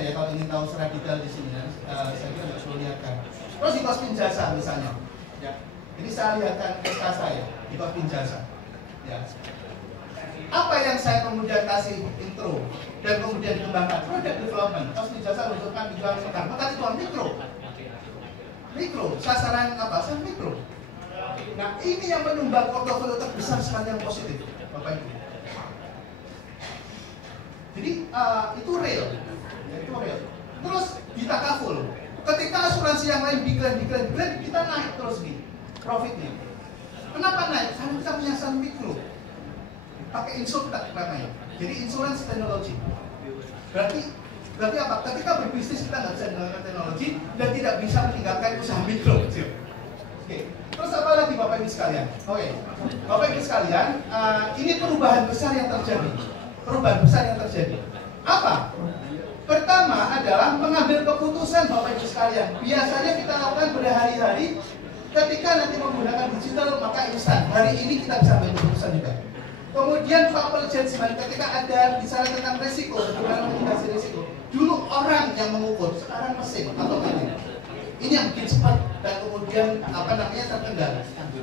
ya kalau ingin tahu secara detail di sini, saya kira nggak perlu lihatkan. Terus di kos pinjasa misalnya, ya. Ini saya lihatkan SK saya di kos pinjasa, ya. Apa yang saya kemudian kasih intro dan kemudian dikembangkan product development, kos pinjasa rujukan dijual sekarang, maka itu mikro, sasaran apa? Saya mikro. Nah ini yang menyumbang portofolio terbesar sekali yang positif, Bapak Ibu. Jadi itu real. Terus kita kaful. Ketika asuransi yang lain decline, kita naik terus nih profitnya. Kenapa naik? Karena kita punya saham mikro. Pakai insurtech namanya. Jadi insurance technology. Berarti apa? Ketika berbisnis kita nggak bisa menggunakan teknologi dan tidak bisa meninggalkan usaha mikro. Oke. Terus apa lagi Bapak Ibu sekalian? Oke. Bapak Ibu sekalian, ini perubahan besar yang terjadi. Apa? Pertama adalah mengambil keputusan Bapak Ibu sekalian. Biasanya kita lakukan berhari-hari. Ketika nanti menggunakan digital maka instan. Hari ini kita bisa ambil keputusan juga. Kemudian faktor judgment ketika ada bicara tentang resiko, bagaimana mitigasi resiko. Dulu orang yang mengukur, sekarang mesin atau ini. Ini yang bikin cepat dan kemudian terkendali.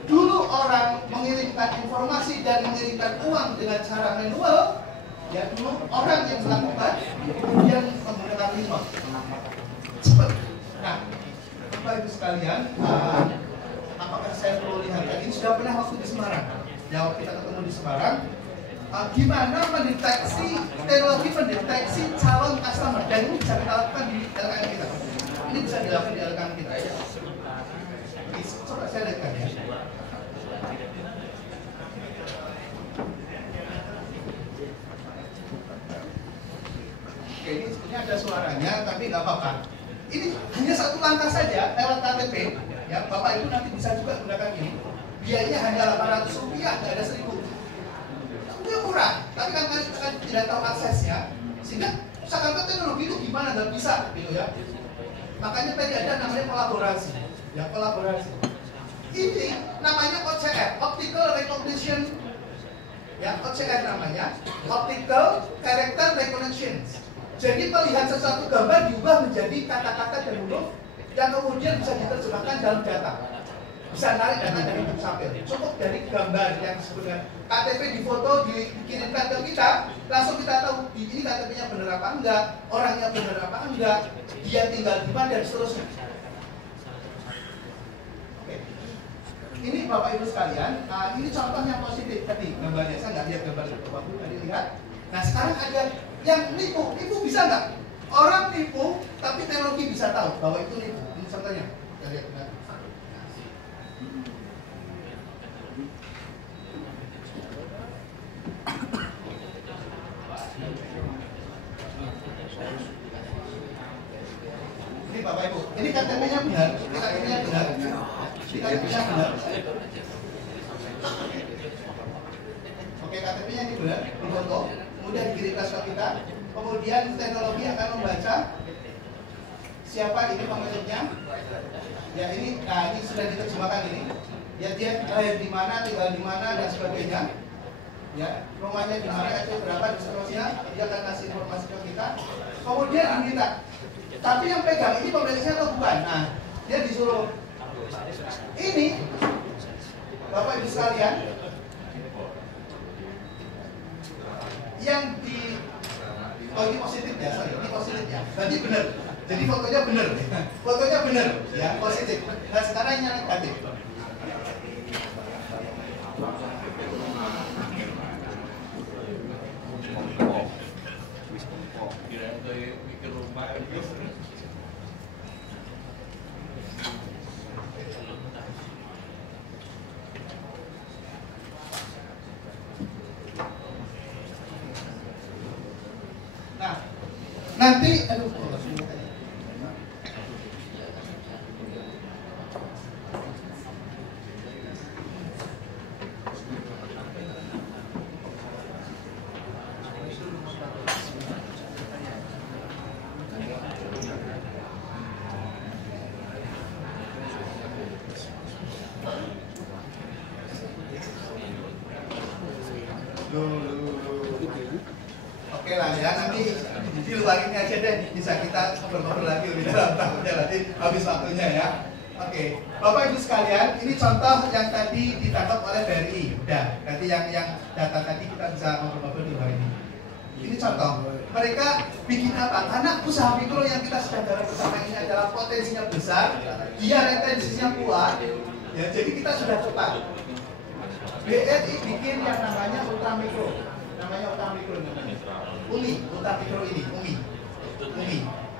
Dulu orang mengirimkan informasi dan mengirimkan uang dengan cara manual. Ya dulu orang yang melakukan kemudian menggunakan remote cepat. Nah, Bapak Ibu sekalian, apakah saya perlu lihatkan? Ini sudah pernah waktu di Semarang. Ya waktu kita ketemu di Semarang, gimana mendeteksi teknologi mendeteksi calon customer dan ini bisa kita lakukan di LKM kita. Ini bisa dilakukan di LKM kita. Coba saya lihatkan ya. Oke, ini ada suaranya, tapi nggak apa-apa. Ini hanya satu langkah saja lewat KTP. Ya, Bapak Ibu nanti bisa juga gunakan ini. Biayanya hanya Rp800, nggak ada 1.000. Ini murah, tapi kan kita tidak tahu aksesnya, sehingga sekarang teknologi itu gimana nggak bisa, gitu ya. Makanya tadi ada namanya kolaborasi. Ya, kolaborasi. Ini namanya OCR, Optical Recognition. Ya, OCR namanya, Optical Character Recognition. Jadi melihat sesuatu gambar diubah menjadi kata-kata dan huruf yang kemudian bisa diterjemahkan dalam data. Bisa narik data dari dukcapil. Cukup dari gambar yang disebutkan KTP di foto dikirimkan ke kita, langsung kita tahu ini KTP-nya benar apa enggak, orangnya benar apa enggak, dia tinggal di mana dan seterusnya. Oke. Ini Bapak Ibu sekalian, ini contohnya positif tadi gambarnya. Saya nggak lihat gambar itu, Bapak Ibu tadi lihat. Nah sekarang ada yang nipu bisa nggak? Orang nipu, tapi teknologi bisa tahu bahwa itu nipu. Ini contohnya. Kita lihat. Ini Bapak Ibu, ini KTP-nya benar. Oke, KTP-nya ini benar, difoto. Kemudian dikirimkan ke kita, kemudian teknologi akan membaca siapa ini pemiliknya. Ya ini, ini sudah diterjemahkan ini. Ya dia lahir di mana, tinggal di mana dan sebagainya. Ya rumahnya di mana, RT berapa dan seterusnya. Dia akan kasih informasi ke kita. Kemudian kita, tapi yang pegang ini pemiliknya atau bukan? Nah dia disuruh ini, Bapak Ibu sekalian. Yang di ini positif ya, ini positif ya. Berarti benar. Jadi fotonya benar, ya positif. Nah sekarang ini negatif. Nanti, oke lah ya, nanti diluangin aja deh, bisa kita ngobrol-ngobrol lagi lebih dalam takutnya nanti habis waktunya ya. Oke, Bapak Ibu sekalian, ini contoh yang tadi ditangkap oleh BRI. Udah, nanti yang data tadi kita bisa ngobrol-ngobrol di luar ini. Ini contoh, mereka bikin apa? Karena usaha mikro yang kita sedang dalam bersama ini adalah potensinya besar, dia retensinya kuat, ya, jadi kita sudah cepat. BRI bikin yang namanya ultra mikro, UMI, ultra mikro ini, UMI.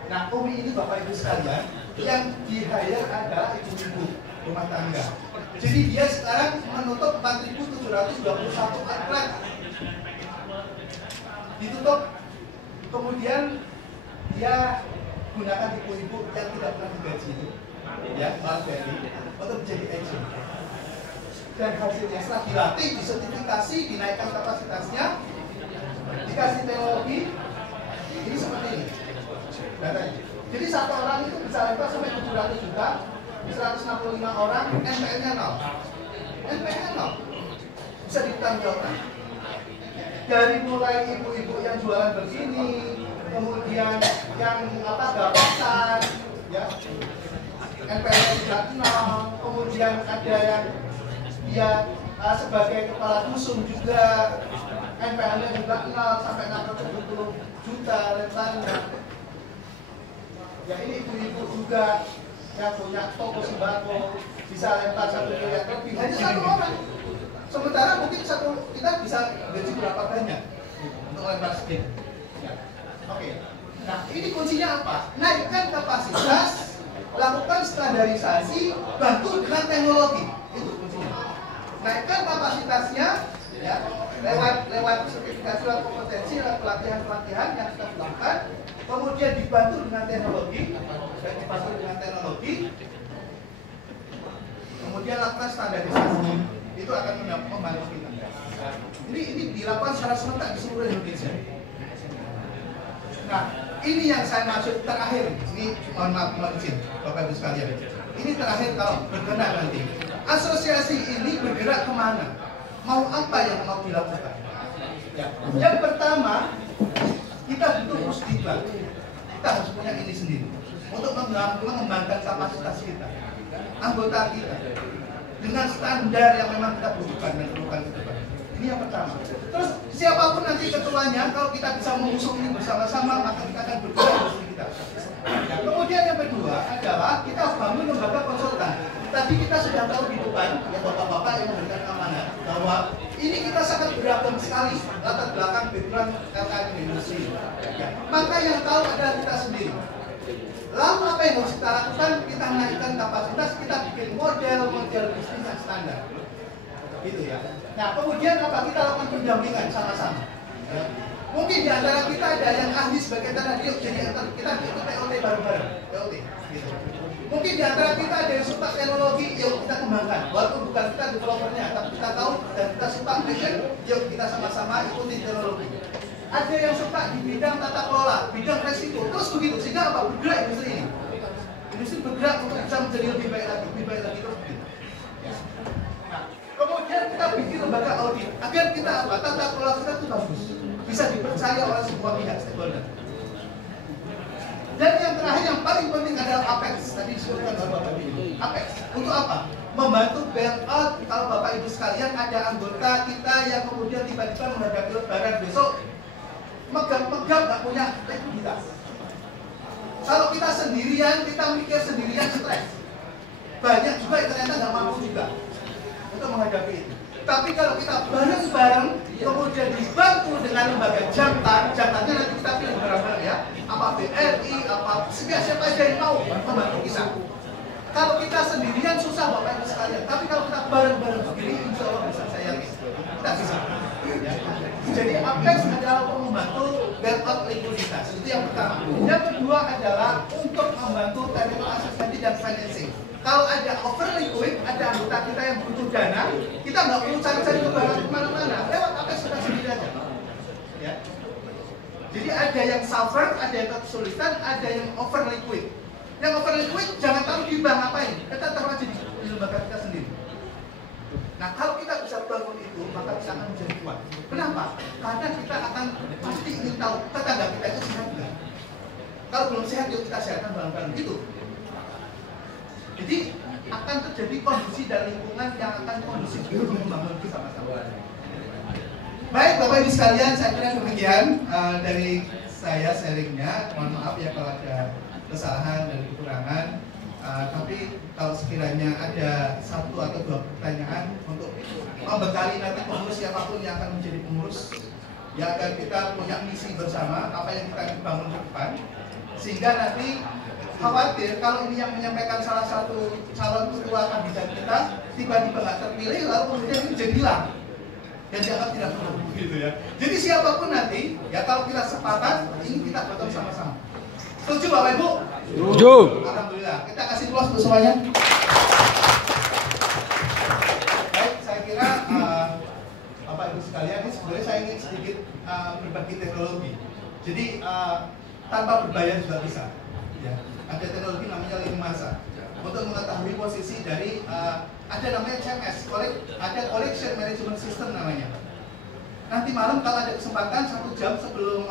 Nah, UMI ini Bapak Ibu sekalian, yang di-hire adalah ibu-ibu rumah tangga. Jadi dia sekarang menutup 4.721 outlet. Ditutup, kemudian dia gunakan ibu-ibu yang tidak pernah digaji itu, ya, Mas Ferry, untuk menjadi agent. Dan hasilnya setelah dilatih, disertifikasi, dinaikkan kapasitasnya, dikasih teknologi, ini seperti ini datanya. Jadi satu orang itu bisa lempar sampai 700 juta, 165 orang, NPN-nya 0. NPN-nya 0. Bisa ditanggalkan. Dari mulai ibu-ibu yang jualan begini, kemudian yang gapakan, ya, NPN tidak 0, kemudian ada yang dia sebagai kepala dusun juga, NPN-nya juga 0 sampai 670 juta lembarnya. Ya ini ibu-ibu juga yang punya toko sembako bisa lempar 1 miliar lebih, hanya satu orang. Sementara mungkin kita bisa gaji berapa banyak untuk lempar sekian. Ya. Oke. Nah ini kuncinya apa? Naikkan kapasitas, lakukan standarisasi, bantu dengan teknologi. Itu kuncinya. Naikkan kapasitasnya, ya, lewat sertifikasi, lewat kompetensi, lewat pelatihan yang kita lakukan. Kemudian dibantu dengan teknologi, kemudian lakukan standarisasi, itu akan membantu kita. Ini dilakukan secara serentak di seluruh Indonesia. Nah, ini yang saya maksud terakhir. Ini mohon maaf, mohon izin, Bapak Ibu sekalian. Ini terakhir kalau berkenan nanti. Asosiasi ini bergerak kemana? Mau apa yang mau dilakukan? Ya. Yang pertama, kita butuh musdiklat. Kita harus punya ini sendiri untuk mengembangkan kapasitas kita, anggota kita, dengan standar yang memang kita butuhkan dan perlukan ke depan. Ini yang pertama. Terus siapapun nanti ketuanya, kalau kita bisa mengusung ini bersama-sama, maka kita akan bergerak di sini kita. Nah, kemudian yang kedua adalah kita bangun lembaga konsultan. Tadi kita sudah tahu di depan, ya bapak-bapak yang memberikan amanah, bahwa ini kita sangat beragam sekali latar belakang background LKM industri. Ya. Maka yang tahu adalah kita sendiri. Lalu apa yang harus kita lakukan? Kita naikkan kapasitas, kita bikin model bisnis yang standar. Gitu ya. Nah kemudian apa? Kita lakukan pendampingan sama-sama. Ya. Mungkin di antara kita ada yang ahli sebagai tanah diok, jadi kita ikut POT bareng-bareng. POT. Gitu. Mungkin di antara kita ada yang suka teknologi, yuk kita kembangkan. Walaupun bukan kita developernya, tapi kita tahu dan kita suka passion, yuk kita sama-sama ikuti teknologi. Ada yang suka di bidang tata kelola, bidang resiko, terus begitu. Sehingga apa? Bergerak industri ini. Industri bergerak untuk bisa menjadi lebih baik lagi terus begitu. Nah, kemudian kita bikin lembaga audit agar kita apa? Tata kelola kita itu bagus, bisa dipercaya oleh sebuah pihak stakeholder. Dan yang terakhir yang paling penting adalah Apex. Tadi disebutkan Bapak Ibu. Apex untuk apa? Membantu bailout. Kalau Bapak Ibu sekalian ada anggota kita yang kemudian tiba-tiba menghadapi lebaran besok, megang-megang nggak punya likuiditas. Kalau kita sendirian, kita mikir sendirian stres. Banyak juga yang ternyata nggak mampu juga untuk menghadapi itu. Tapi kalau kita bareng-bareng, kemudian dibantu dengan lembaga jantannya nanti kita pilih bareng-bareng ya. Apa BRI, apa siapa aja yang mau membantu kita. Kalau kita sendirian susah Bapak Ibu sekalian. Tapi kalau kita bareng-bareng begini, insya Allah bisa, saya yakin kita bisa. Ya. Jadi Apex adalah untuk membantu bailout likuiditas. Itu yang pertama. Yang kedua adalah untuk membantu technical assistance dan financing. Kalau ada over liquid, ada anggota kita yang butuh dana, kita nggak perlu cari-cari kemana-mana, lewat Apex kita sendiri aja. Ya. Jadi ada yang suffer, ada yang kesulitan, ada yang over liquid. Yang over liquid jangan taruh di bank ngapain, kita taruh aja di lembaga kita sendiri. Nah kalau kita bisa bangun itu, maka kita akan menjadi kuat. Kenapa? Karena kita akan pasti ingin tahu tetangga kita itu sehat nggak. Kalau belum sehat, yuk kita sehatkan bareng-bareng gitu. Jadi akan terjadi kondisi dan lingkungan yang akan kondusif untuk membangun bersama-sama. Baik Bapak Ibu sekalian, saya kira demikian dari saya sharingnya. Mohon maaf ya kalau ada kesalahan dan kekurangan. Tapi kalau sekiranya ada satu atau dua pertanyaan untuk membekali nanti pengurus siapapun yang akan menjadi pengurus, ya agar kita punya misi bersama apa yang kita bangun ke depan, sehingga nanti khawatir kalau ini yang menyampaikan salah satu calon ketua kandidat kita tiba-tiba nggak terpilih lalu kemudian ini jadi hilang dan dianggap tidak perlu gitu ya. Jadi siapapun nanti ya kalau kita sepakat ini kita gotong sama-sama. Setuju Bapak Ibu? Setuju. Alhamdulillah. Kita kasih plus untuk semuanya. Baik, saya kira Bapak Ibu sekalian, ini sebenarnya saya ingin sedikit berbagi teknologi. Jadi tanpa berbayar juga bisa. Ya. Ada teknologi namanya lini masa untuk mengetahui posisi dari ada namanya CMS, ada Collection Management System namanya. Nanti malam kalau ada kesempatan 1 jam sebelum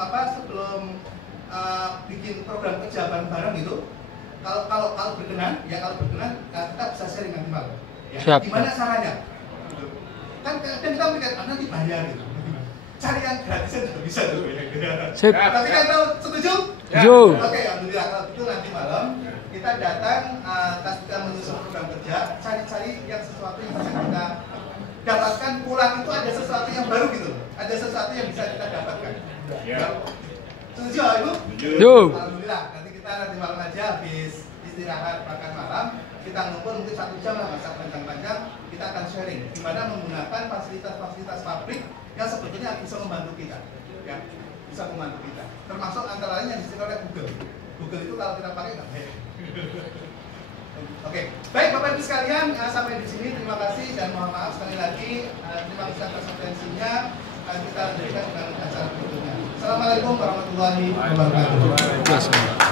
bikin program kerja bareng-bareng gitu, kalau berkenan kita bisa sharing nanti malam. Ya. Gimana caranya? Kan kita mikir nanti bayar gitu. Cari yang gratisan juga bisa dulu ya. Tapi kan tahu setuju? Setuju. Oke, alhamdulillah kalau itu nanti malam kita datang, kita menyusun program kerja, cari-cari yang sesuatu yang bisa kita dapatkan pulang itu ada sesuatu yang baru gitu, ada sesuatu yang bisa kita dapatkan. Ya. Setuju Ibu? Setuju. Alhamdulillah, nanti malam aja habis istirahat makan malam, kita ngumpul mungkin 1 jam lah, masa panjang-panjang, kita akan sharing gimana menggunakan fasilitas-fasilitas pabrik yang sebetulnya bisa membantu kita, ya, bisa membantu kita. Termasuk antara lain yang disediakan oleh Google. Google itu kalau kita pakai nggak baik. Oke, baik Bapak Ibu sekalian, sampai di sini terima kasih dan mohon maaf sekali lagi, terima kasih atas atensinya. Kita lanjutkan dengan acara berikutnya. Assalamualaikum warahmatullahi wabarakatuh.